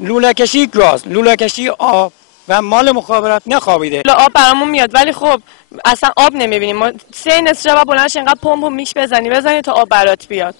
لوله کشی گاز، لوله کشی آب و مال مخابرات نخوابیده. آب برامون میاد ولی خب اصلا آب نمیبینیم. ما 3 نصف شب بلندش اینقدر پمپ و میش بزنی تا آب برات بیاد.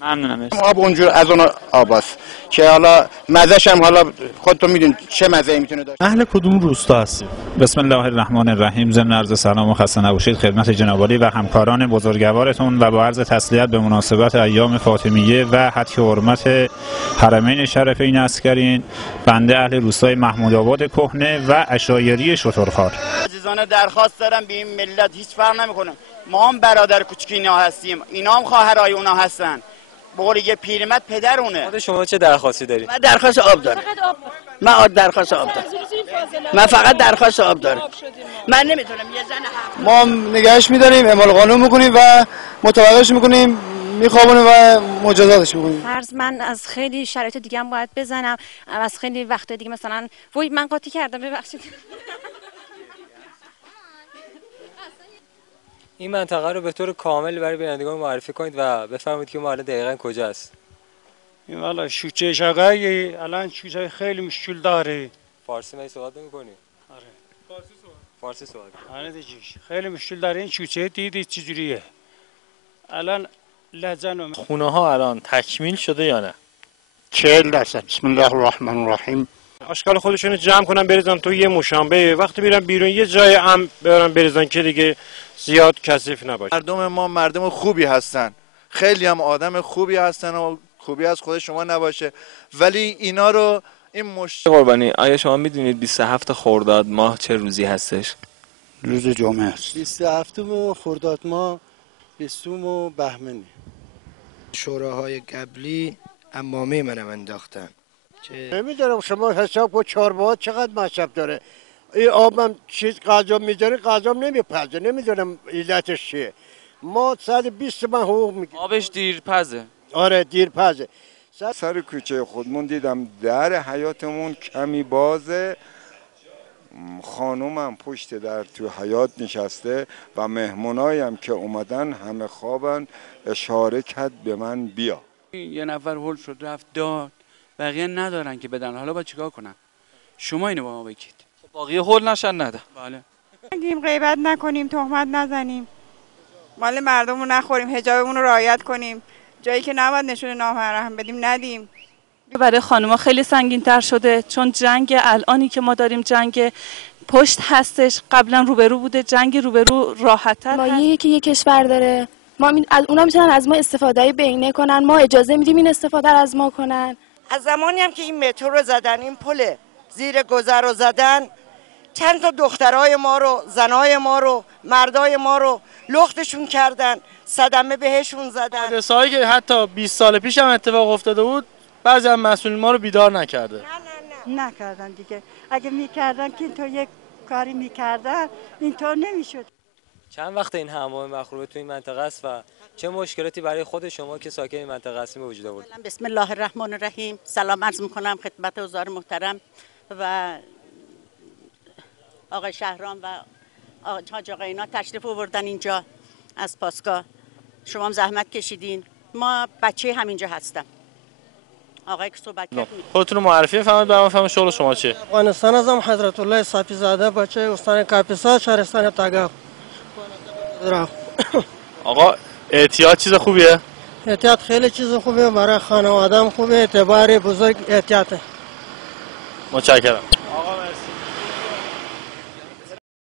ممنونم. آب اونجور از اون آباست که حالا مزه‌ش هم حالا خودتون میدونید چه مزه‌ای میتونه داشته. اهل کدوم روستا هستید؟ بسم الله الرحمن الرحیم. ضمن عرض سلام و خسته نباشید خدمت جناب عالی و همکاران بزرگوارتون و با عرض تسلیت به مناسبت ایام فاطمیه و حتی حرمت حرمین شریفین عسکرین، بنده اهل روستای محمودآباد کهنه و عشایری شترخوار. عزیزان درخواست دارم به این ملت هیچ فرق نمیکنه. ما هم برادر کوچیک اینا هستیم، اینا هم خواهرای اونا هستن. بقول یه پیرمرد پدرونه. خود شما چه درخواستی دارید؟ من درخواست آب دارم. من درخواست آب دارم. من فقط درخواست آب دارم. من نمیتونم یه زن ما نگهش میداریم، اعمال قانون میکنیم و متوقفش میکنیم، میخوابونیم و مجازاتش میکنیم. فرض من از خیلی شرایط دیگه هم باید بزنم، از خیلی وقت دیگه مثلا وای من قاطی کردم ببخشید. این منطقه رو به طور کامل برای بینندگان معرفی کنید و بفرمایید که ما الان دقیقاً کجاست. این والا شوچه شقایی الان شوچه خیلی مشکل داره. فارسی می صحبت نمی‌کنی؟ آره. فارسی صحبت. آره دیگه خیلی مشکل داره. این شوچه دیدید چجوریه الان؟ لجن خونه ها الان تکمیل شده یا نه؟ 40%. بسم الله الرحمن الرحیم. اشکال خودشونو جمع کنن بریزن تو یه مشنبه، وقتی میرن بیرون یه جای امن برن بریزن که دیگه زیاد کثیف نباشه. مردم ما مردم خوبی هستن، خیلی هم آدم خوبی هستن و خوبی از خود شما نباشه، ولی اینا رو این قربانی، آیا شما میدونید 27 خرداد ماه چه روزی هستش؟ روز جمعه است. 27 خرداد ماه 20 بهمنی. شوراهای قبلی عمامه منم انداختن. نمیدونم شما حساب کن چهارباغ چقدر مصرف داره. این آبم چیز غذا میذاره، غذا نمیپزه، نمیدونم علتش چیه. ما 120 من حقوق میگیریم. آبش دیرپزه. آره دیرپزه. سر کوچه خودمون دیدم در حیاتمون کمی بازه، خانومم پشت در تو حیات نشسته و مهمونایم که اومدن همه خوابن، اشاره کرد به من بیا. یه نفر هول شد رفت داد، بقیه ندارن که بدن، حالا باید چیکار کنن؟ شما اینو با ما بگید. باقی هول نشن نده. بله. نگیم غیبت نکنیم، تهمت نزنیم، مال مردمو نخوریم، حجابمون رو رعایت کنیم، جایی که نباید نشون نامحرم بدیم ندیم. برای خانوما خیلی سنگین‌تر شده، چون جنگ الانی که ما داریم جنگ پشت هستش، قبلا روبرو بوده، جنگ روبرو راحت‌تر هست. مایه‌ای که یک کشور داره، ما از اونا میتونن از ما استفاده بهینه کنن، ما اجازه میدیم این استفاده رو از ما کنن. از زمانی هم که این مترو رو زدن، این پل زیر گذر رو زدن، چند تا دخترای ما رو، زنای ما رو، مردای ما رو لختشون کردن، صدمه بهشون زدن. حادثه‌ای که حتی 20 سال پیش هم اتفاق افتاده بود، بعضی از مسئولین ما رو بیدار نکرده. نه نکردن دیگه. اگه میکردن که اینطور یک کاری میکردن اینطور نمیشد. چند وقت این حمام مخروبه تو این منطقه است و چه مشکلاتی برای خود شما که ساکن این منطقه هستید به وجود آورد؟ بسم الله الرحمن الرحیم. سلام عرض میکنم خدمت حضار محترم و آقای شهرام و حاج آقا اینا تشریف آوردن اینجا از پاسگاه. شما هم زحمت کشیدین. ما بچه همینجا هستم. آقای که صحبت کردن. خودتون رو معرفی بفرمایید، برام بفرمایید شغل شما چیه؟ افغانستان ازم حضرت الله صافی زاده، بچه استان کاپیسا، شهرستان تاگاف. آقا احتیاط چیز خوبیه؟ احتیاط خیلی چیز خوبه، برای خانواده هم خوبه، اعتبار بزرگ احتیاطه. متشکرم. آقا مرسی.